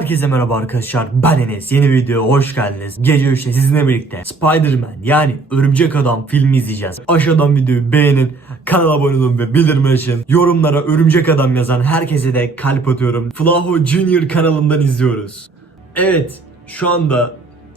Herkese merhaba arkadaşlar ben Enes. Yeni videoya hoş geldiniz. Gece 3'te sizinle birlikte Spider-Man yani Örümcek Adam filmi izleyeceğiz. Aşağıdan videoyu beğenin Kanala abone olun ve bildirim açın. Yorumlara Örümcek Adam yazan herkese de kalp atıyorum. Flaho Junior kanalından izliyoruz. Evet şu anda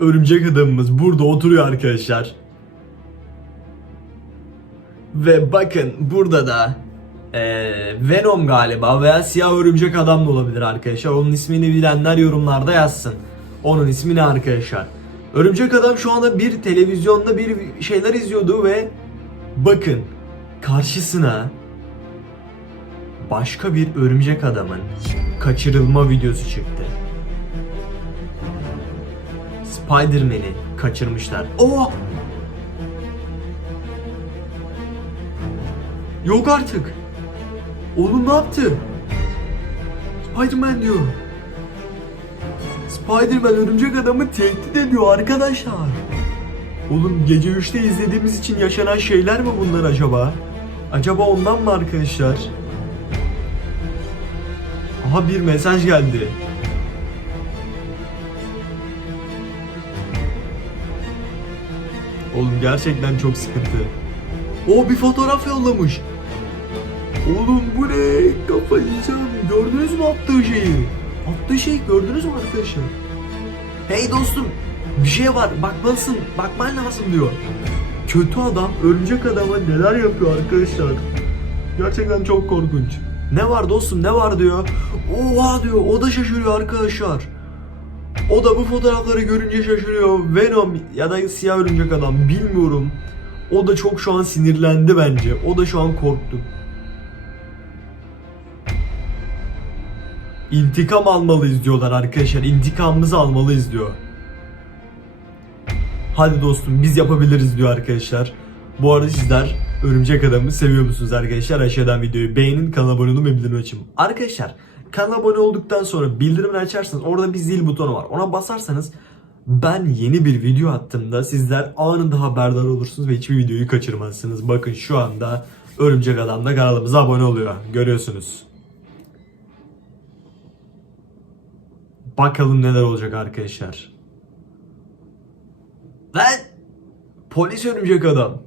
Örümcek Adamımız burada oturuyor arkadaşlar. Ve bakın burada da ee, Venom galiba veya Siyah Örümcek Adam da olabilir arkadaşlar. Onun ismini bilenler yorumlarda yazsın. Onun ismi ne arkadaşlar? Örümcek Adam şu anda bir televizyonda bir şeyler izliyordu ve bakın karşısına başka bir Örümcek Adam'ın kaçırılma videosu çıktı. Spider-Man'i kaçırmışlar. Oh! Yok artık. Oğlum ne yaptı? Spider-Man diyor. Spider-Man örümcek adamı tehdit ediyor arkadaşlar. Oğlum gece 3'te izlediğimiz için yaşanan şeyler mi bunlar acaba? Acaba ondan mı arkadaşlar? Aha bir mesaj geldi. Oğlum gerçekten çok sıkıntı. O bir fotoğraf yollamış. Oğlum bu ne? Kafayı yiyeceğim. Gördünüz mü attığı şeyi? Attığı şeyi gördünüz mü arkadaşlar? Hey dostum bir şey var bakmalısın bakman lazım diyor. Kötü adam örümcek adama neler yapıyor arkadaşlar. Gerçekten çok korkunç. Ne var dostum ne var diyor. Oha diyor o da şaşırıyor arkadaşlar. O da bu fotoğrafları görünce şaşırıyor. Venom ya da siyah örümcek adam bilmiyorum. O da çok şu an sinirlendi bence. O da şu an korktu. İntikam almalıyız diyorlar arkadaşlar. İntikamımızı almalıyız diyor. Hadi dostum biz yapabiliriz diyor arkadaşlar. Bu arada sizler Örümcek Adam'ı seviyor musunuz arkadaşlar? Aşağıdan videoyu beğenin, kanala abone olun ve bildirim açın. Arkadaşlar kanala abone olduktan sonra bildirimini açarsanız orada bir zil butonu var. Ona basarsanız ben yeni bir video attığımda sizler anında haberdar olursunuz ve hiçbir videoyu kaçırmazsınız. Bakın şu anda Örümcek Adam da kanalımıza abone oluyor. Görüyorsunuz. Bakalım neler olacak arkadaşlar. Lan! Polis örümcek adam.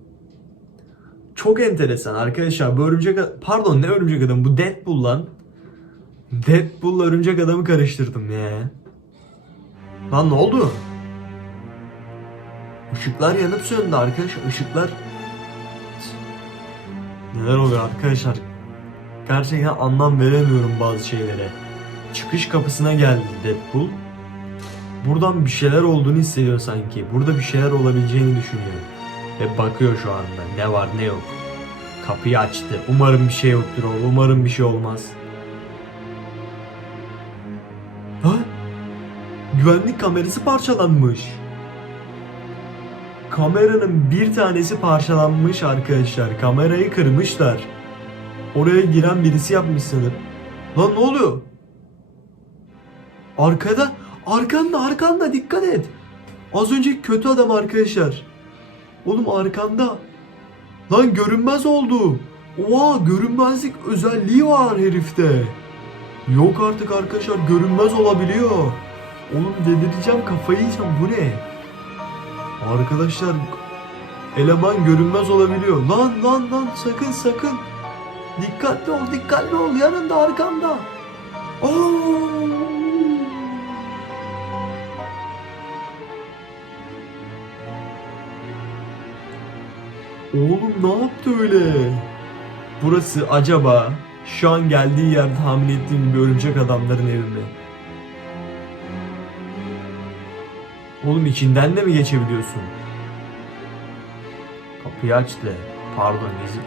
Çok enteresan arkadaşlar. Bu örümcek pardon ne örümcek adam bu Deadpool lan. Deadpool'la örümcek adamı karıştırdım ya. Lan ne oldu? Işıklar yanıp söndü arkadaşlar. Işıklar Neler oluyor arkadaşlar? Gerçekten anlam veremiyorum bazı şeylere. Çıkış kapısına geldi Deadpool. Buradan bir şeyler olduğunu hissediyor sanki. Burada bir şeyler olabileceğini düşünüyor. Ve bakıyor şu anda ne var ne yok. Kapıyı açtı. Umarım bir şey yoktur oğlum. Umarım bir şey olmaz. Ha? Güvenlik kamerası parçalanmış. Kameranın bir tanesi parçalanmış arkadaşlar. Kamerayı kırmışlar. Oraya giren birisi yapmış sanırım. Lan ne oluyor? Arkada, arkanda, arkanda dikkat et. Az önce kötü adam arkadaşlar. Oğlum arkanda. Lan görünmez oldu. Oha görünmezlik özelliği var herifte. Yok artık arkadaşlar görünmez olabiliyor. Oğlum delireceğim kafayı yiyeceğim bu ne? Arkadaşlar eleman görünmez olabiliyor. Lan lan lan sakın sakın. Dikkatli ol dikkatli ol yanında arkanda. Oo! Oğlum ne yaptı öyle? Burası acaba şu an geldiği yer tahmin ettiğim bir örümcek adamların evi mi? Oğlum içinden de mi geçebiliyorsun? Kapıyı açtı. Pardon izin.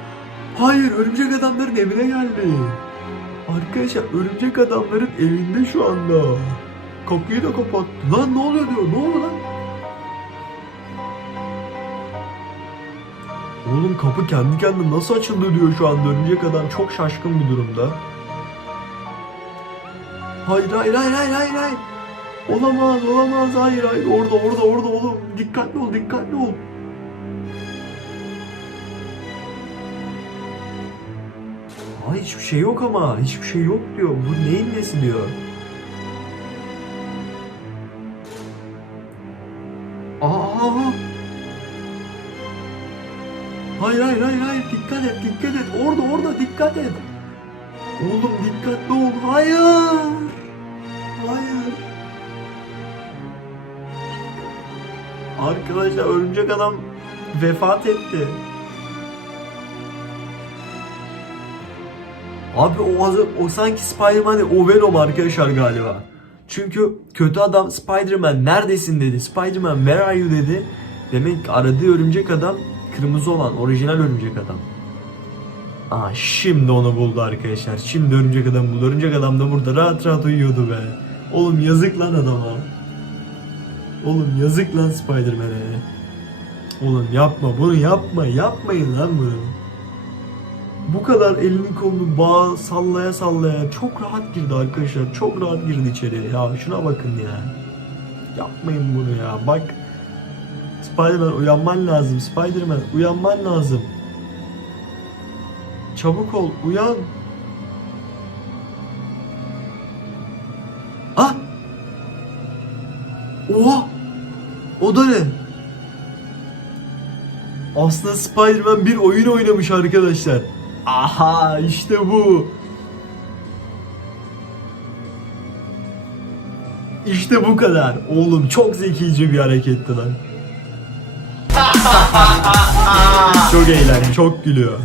Hayır örümcek adamların evine geldi. Arkadaşlar örümcek adamların evinde şu anda. Kapıyı da kapattı. Lan ne oluyor diyor. Ne oldu lan? Oğlum kapı kendi kendine nasıl açıldı diyor şu an dönecek adam çok şaşkın bir durumda. Hayır hayır hayır hayır hayır hayır. Olamaz olamaz hayır hayır orada orada orada oğlum dikkatli ol dikkatli ol. Aa, hiçbir şey yok ama hiçbir şey yok diyor bu neyin nesi diyor. Aa, aa. Hayır hayır hayır hayır dikkat et dikkat et orada orada dikkat et. Oğlum dikkatli ol. Hayır. Hayır. Arkadaşlar örümcek adam vefat etti. Abi o, az- o sanki Spider-Man o Venom arkadaşlar galiba. Çünkü kötü adam Spider-Man neredesin dedi. Spider-Man where are you dedi. Demek ki aradığı örümcek adam kırmızı olan orijinal örümcek adam. Aa şimdi onu buldu arkadaşlar. Şimdi örümcek adam buldu. Örümcek adam da burada rahat rahat uyuyordu be. Oğlum yazık lan adama. Oğlum yazık lan Spider-Man'e. Oğlum yapma bunu yapma. Yapmayın lan bunu. Bu kadar elini kolunu bağ sallaya sallaya çok rahat girdi arkadaşlar. Çok rahat girdi içeriye. Ya şuna bakın ya. Yapmayın bunu ya. Bak Spider-Man uyanman lazım. Spider-Man uyanman lazım. Çabuk ol, uyan. Ah! Oha! O da ne? Aslında Spider-Man bir oyun oynamış arkadaşlar. Aha işte bu. İşte bu kadar. Oğlum çok zekice bir hareketti lan. çok eğlendi, çok gülüyor.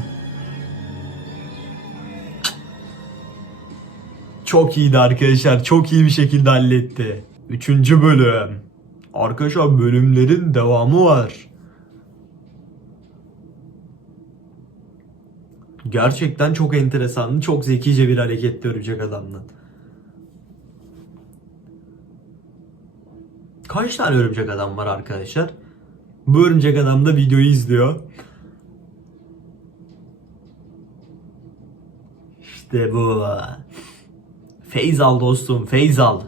Çok iyiydi arkadaşlar. Çok iyi bir şekilde halletti. Üçüncü bölüm. Arkadaşlar bölümlerin devamı var. Gerçekten çok enteresandı. Çok zekice bir hareketti Örümcek Adam'dan. Kaç tane Örümcek Adam var arkadaşlar? Bu Örümcek Adam da videoyu izliyor. İşte bu. Feyz al dostum, feyz al.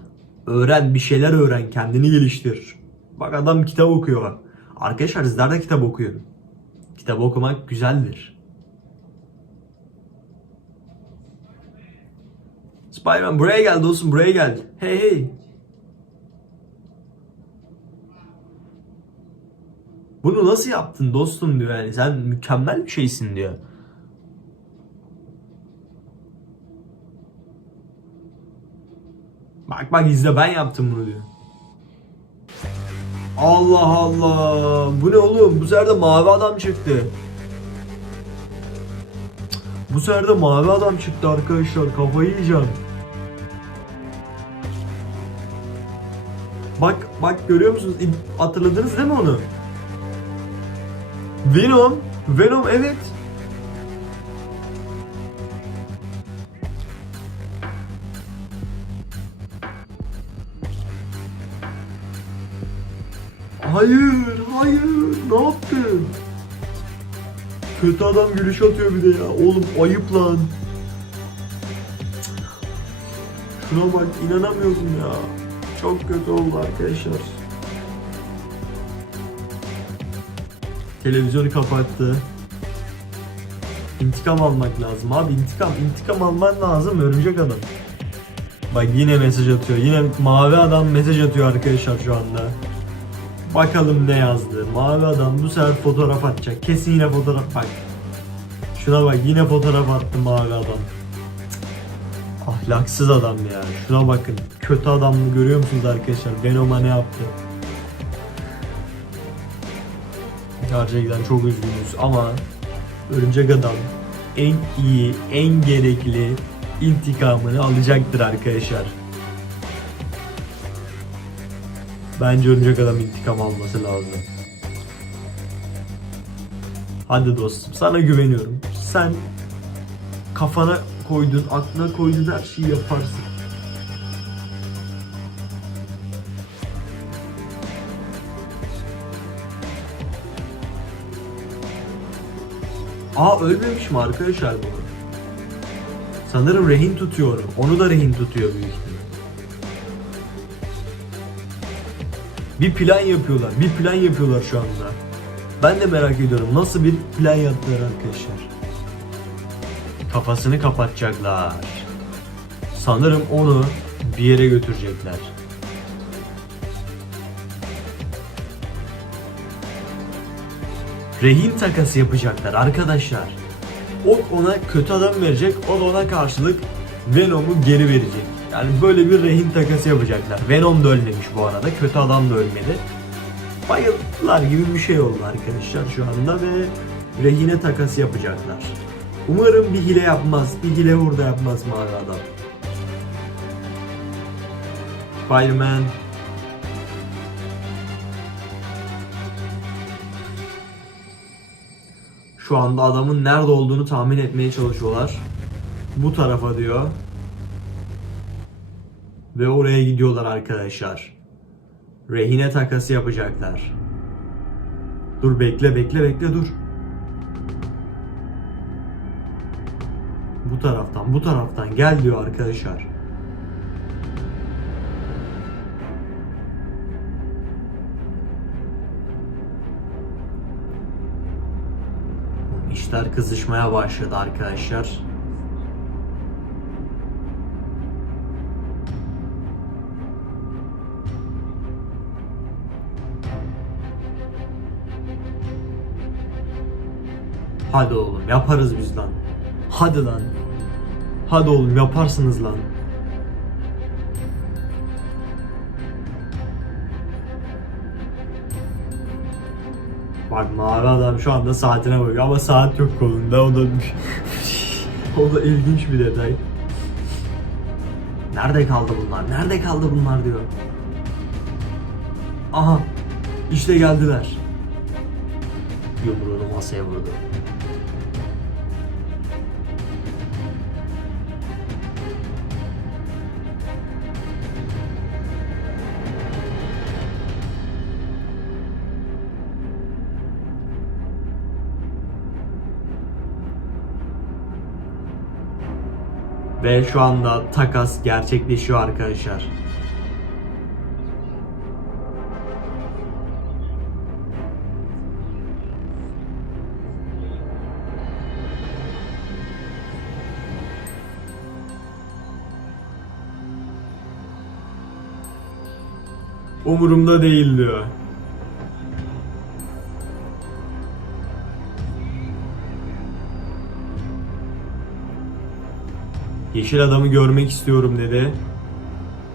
Öğren, bir şeyler öğren, kendini geliştir. Bak adam kitap okuyor. Arkadaşlar sizler de kitap okuyun. Kitap okumak güzeldir. Spider-Man buraya gel dostum, buraya gel. Hey hey. Bunu nasıl yaptın dostum diyor yani. Sen mükemmel bir şeysin diyor. Bak bak izle ben yaptım bunu diyor. Allah Allah. Bu ne oğlum? Bu sefer de mavi adam çıktı. Bu sefer de mavi adam çıktı arkadaşlar. Kafayı yiyeceğim. Bak bak görüyor musunuz? Hatırladınız değil mi onu? Venom. Venom evet. Hayır, hayır. Ne yaptın? Kötü adam gülüş atıyor bir de ya. Oğlum ayıp lan. Şuna bak inanamıyorum ya. Çok kötü oldu arkadaşlar. Televizyonu kapattı. İntikam almak lazım abi intikam intikam alman lazım örümcek adam. Bak yine mesaj atıyor. Yine mavi adam mesaj atıyor arkadaşlar şu anda. Bakalım ne yazdı. Mavi adam bu sefer fotoğraf atacak. Kesin yine fotoğraf bak. Şuna bak yine fotoğraf attı mavi adam. Ahlaksız adam ya. Şuna bakın. Kötü adamı görüyor musunuz arkadaşlar? Venom'a ne yaptı? Gerçekten çok üzgünüz ama Örümcek Adam en iyi, en gerekli intikamını alacaktır arkadaşlar. Bence Örümcek Adam intikam alması lazım. Hadi dostum sana güveniyorum. Sen kafana koydun, aklına koydun her şeyi yaparsın. Aa ölmemiş mi arkadaşlar bu? Sanırım rehin tutuyor. Onu da rehin tutuyor büyük ihtimal. Bir plan yapıyorlar. Bir plan yapıyorlar şu anda. Ben de merak ediyorum nasıl bir plan yaptılar arkadaşlar. Kafasını kapatacaklar. Sanırım onu bir yere götürecekler. Rehin takası yapacaklar arkadaşlar. O ona kötü adam verecek, o da ona karşılık Venom'u geri verecek. Yani böyle bir rehin takası yapacaklar. Venom da ölmemiş bu arada, kötü adam da ölmedi. Bayıldılar gibi bir şey oldu arkadaşlar şu anda ve rehine takası yapacaklar. Umarım bir hile yapmaz, bir hile burada yapmaz mavi adam. Spider-Man Şu anda adamın nerede olduğunu tahmin etmeye çalışıyorlar. Bu tarafa diyor. Ve oraya gidiyorlar arkadaşlar. Rehine takası yapacaklar. Dur bekle bekle bekle dur. Bu taraftan bu taraftan gel diyor arkadaşlar. İşler kızışmaya başladı arkadaşlar. Hadi oğlum yaparız biz lan. Hadi lan. Hadi oğlum yaparsınız lan. Bak mavi adam şu anda saatine bakıyor ama saat yok kolunda o da o da ilginç bir detay. Nerede kaldı bunlar? Nerede kaldı bunlar diyor. Aha işte geldiler. Yumruğunu masaya vurdu. Ve şu anda takas gerçekleşiyor arkadaşlar. Umurumda değil diyor. Yeşil adamı görmek istiyorum dedi.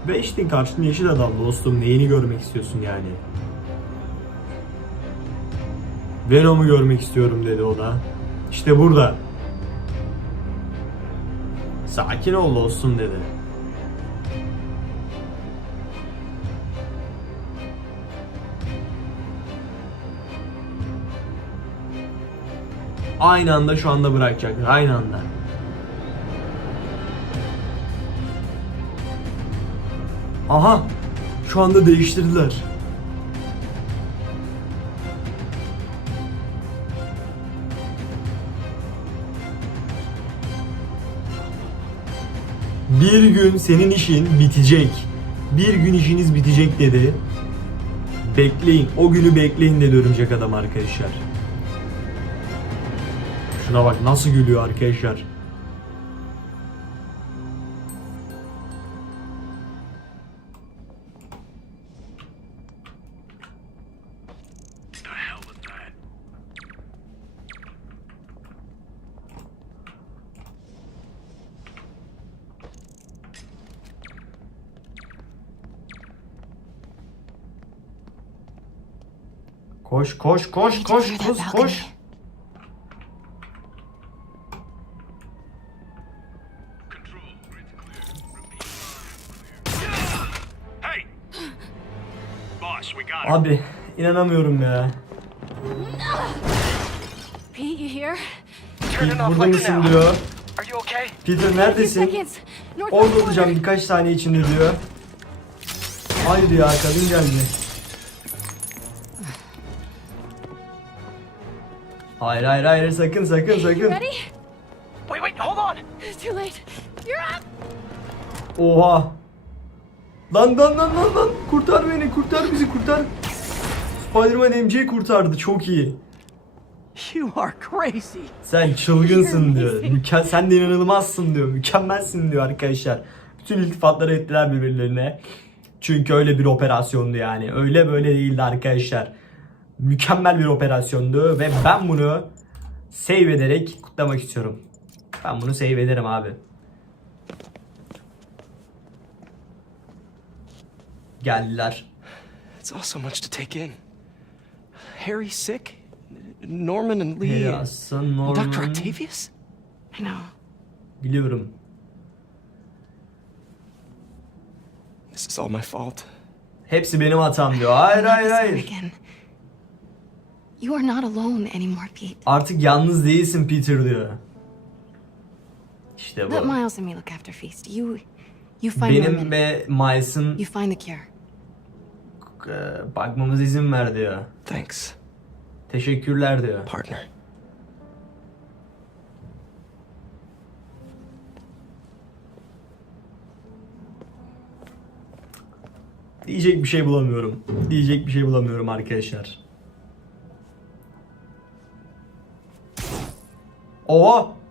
Ve işte karşında yeşil adam dostum neyini görmek istiyorsun yani? Venom'u görmek istiyorum dedi o da. İşte burada. Sakin ol dostum dedi. Aynı anda şu anda bırakacaklar. Aynı anda. Aha! Şu anda değiştirdiler. Bir gün senin işin bitecek. Bir gün işiniz bitecek dedi. Bekleyin. O günü bekleyin dedi örümcek adam arkadaşlar. Şuna bak nasıl gülüyor arkadaşlar. Koş koş koş koş koş koş. Abi inanamıyorum ya. Pete, Burada mısın diyor. Peter neredesin? Orada olacağım birkaç saniye içinde diyor. Hayır ya kadın geldi. Hayır hayır hayır sakın sakın sakın. ready? Wait, wait, hold on. It's too late. You're up. Oha. Lan lan lan lan lan kurtar beni kurtar bizi kurtar. Spider-Man MC'yi kurtardı çok iyi. You are crazy. Sen çılgınsın diyor. Müke- sen de inanılmazsın diyor. Mükemmelsin diyor arkadaşlar. Bütün iltifatları ettiler birbirlerine. Çünkü öyle bir operasyondu yani. Öyle böyle değildi arkadaşlar. Mükemmel bir operasyondu ve ben bunu save ederek kutlamak istiyorum. Ben bunu save ederim abi. Geldiler. It's all so much to take in. Harry sick? Norman and Lee? Hey, and Hasan, Dr. Norman. Octavius? I know. Biliyorum. This is all my fault. Hepsi benim hatam diyor. Hayır hayır hayır. You are not alone anymore, Pete. Artık yalnız değilsin Peter diyor. İşte Let bu. Miles and me look after Feast. You, you find. Benim ve Miles'ın You find the cure. bakmamıza izin ver diyor. Thanks, Teşekkürler diyor. partner. Diyecek bir şey bulamıyorum. Diyecek bir şey bulamıyorum arkadaşlar. Oo!